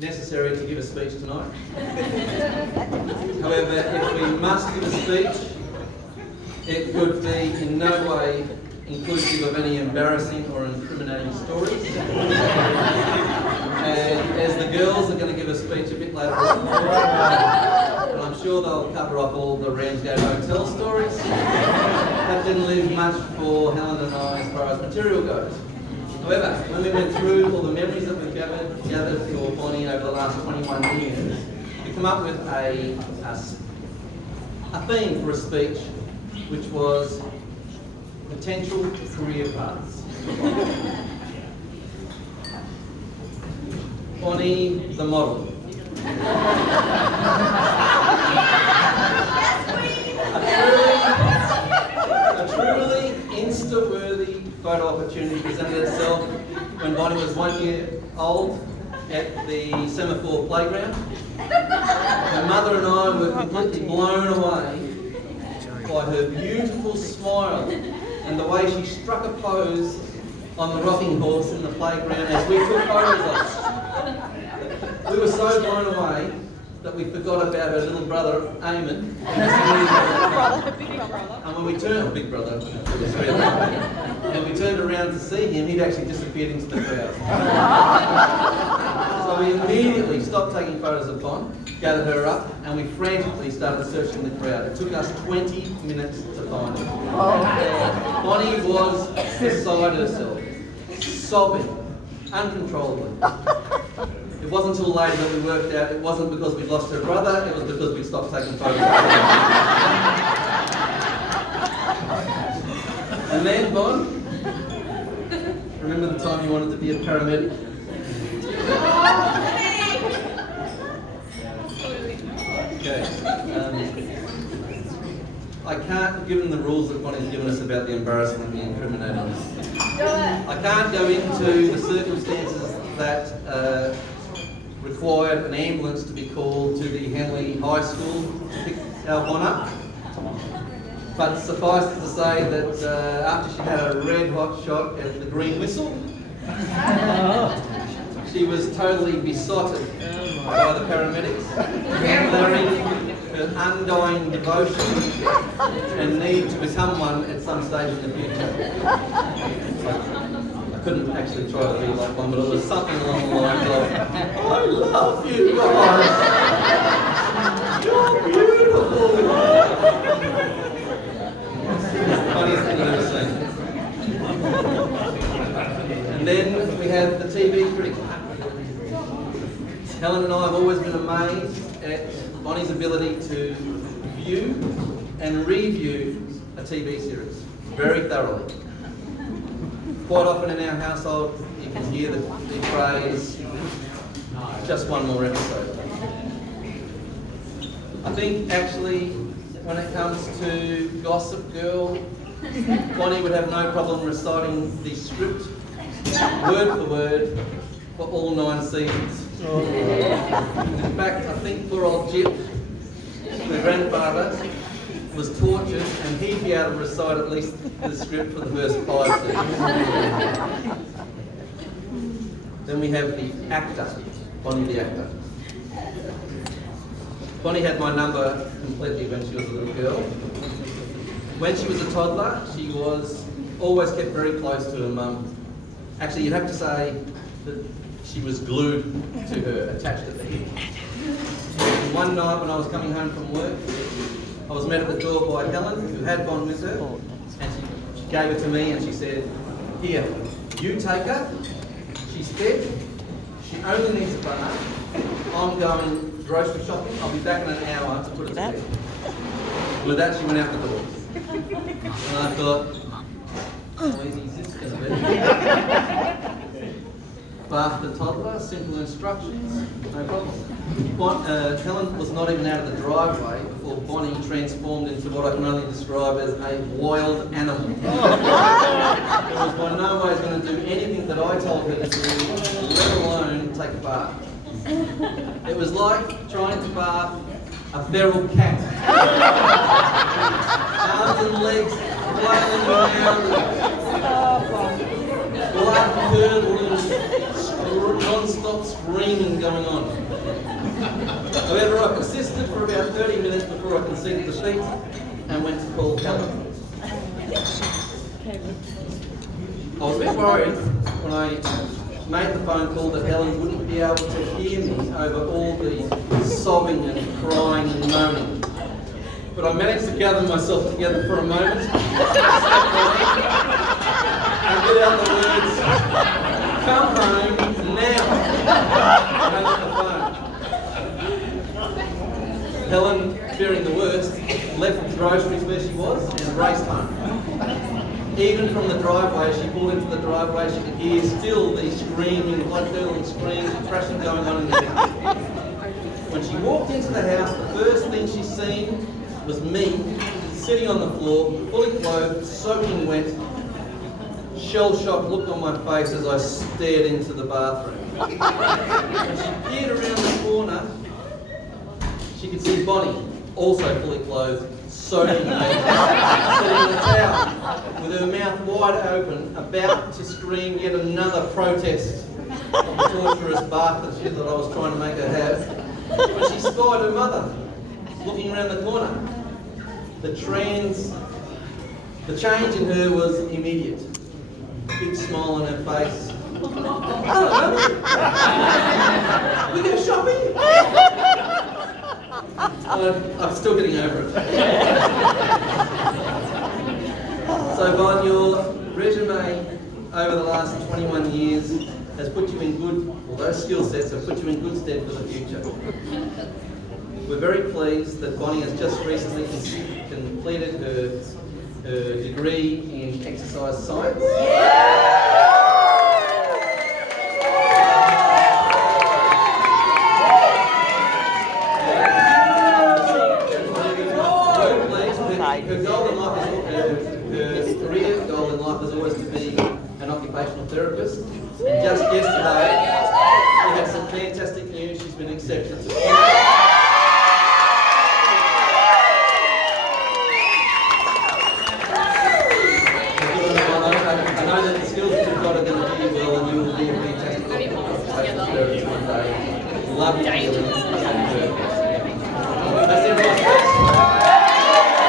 necessary to give a speech tonight. However, if we must give a speech, it would be in no way inclusive of any embarrassing or incriminating stories. And as the girls are going to give a speech a bit later on, and I'm sure they'll cover off all the Ramsgate Hotel stories, that didn't leave much for Helen and I as far as material goes. However, when we went through all the memories that we've gathered for Bonnie over the last 21 years, we come up with a theme for a speech, which was potential career paths. Bonnie, the model. A truly Insta-worthy photo opportunity presented itself when Bonnie was 1 year old at the Semaphore playground. Her mother and I were completely blown away by her beautiful smile and the way she struck a pose on the rocking horse in the playground as we took photos of her. We were so blown away that we forgot about her little brother, Eamon. And when we turned, big brother, when we turned around to see him, he'd actually disappeared into the crowd. So we immediately stopped taking photos of Bon, gathered her up, and we frantically started searching the crowd. It took us 20 minutes to find her. Bonnie was beside herself, sobbing uncontrollably. It wasn't until later that we worked out it wasn't because we lost her brother, it was because we stopped taking photos. And then, Bon, remember the time you wanted to be a paramedic? Okay. I can't, given the rules that Bonnie's given us about the embarrassing and the incriminating, I can't go into the circumstances that required an ambulance to be called to the Henley High School to pick our Bon up. But suffice it to say that after she had a red hot shot at the green whistle, she was totally besotted by the paramedics, declaring her undying devotion and need to become one at some stage in the future. I couldn't actually try to be like one, but it was something along the lines of, I love you guys, you're beautiful. Funniest thing I've ever seen. And then we had the TV critic. Helen and I have always been amazed at Bonnie's ability to view and review a TV series very thoroughly. Quite often in our household, you can hear the phrase, just one more episode. I think actually, when it comes to Gossip Girl, Bonnie would have no problem reciting the script, word for word, for all 9 seasons. In fact, I think poor old Jip, the grandfather, was tortured and he'd be able to recite at least the script for the first 5 seasons. Then we have the actor, Bonnie the actor. Bonnie had my number completely when she was a little girl. When she was a toddler, she was always kept very close to her mum. Actually, you'd have to say that she was glued to her, attached at the hip. One night when I was coming home from work, I was met at the door by Helen, who had Bon with her, and she gave it to me and she said, here, you take her, she's fed, she only needs a bath, I'm going grocery shopping, I'll be back in an hour to put her to bed. With that, she went out the door. And I thought, how easy is this going to be? Bath the toddler, simple instructions, no problem. Helen was not even out of the driveway before Bonnie transformed into what I can only describe as a wild animal. It was by no way going to do anything that I told her to do, let alone take a bath. It was like trying to bath a feral cat. Arms and legs flailing around, blood curdling, non-stop screaming going on. However, I persisted for about 30 minutes before I conceded defeat and went to call Helen. I was a bit worried when I made the phone call that Helen wouldn't be able to hear me over all the sobbing and crying and moaning. But I managed to gather myself together for a moment and get out the words, "Come home now," and hung up the phone. Helen, fearing the worst, left the groceries where she was and raced home. Even from the driveway, as she pulled into the driveway, she could hear still these screaming, blood-curdling screams and crashing going on in the house. When she walked into the house, the first thing she seen was me, sitting on the floor, fully clothed, soaking wet, shell-shocked look on my face as I stared into the bathroom. When she peered around the corner, she could see Bonnie, also fully clothed, soaking wet, sitting in a towel, with her mouth wide open, about to scream yet another protest of the torturous bath that she thought I was trying to make her have. When she spied her mother, looking around the corner. The change in her was immediate. Big smile on her face. "Hello, Mummy. We go shopping?" I'm still getting over it. So, Von, your resume over the last 21 years has put you in good, well, those skill sets have put you in good stead for the future. We're very pleased that Bonnie has just recently completed her degree in exercise science. Her goal in life her career goal in life is always to be an occupational therapist. And just yesterday, we had some fantastic news. She's been accepted to I know that the skills that you've got are going to do you well, and you will be a fantastic occupational therapist one day. Love you.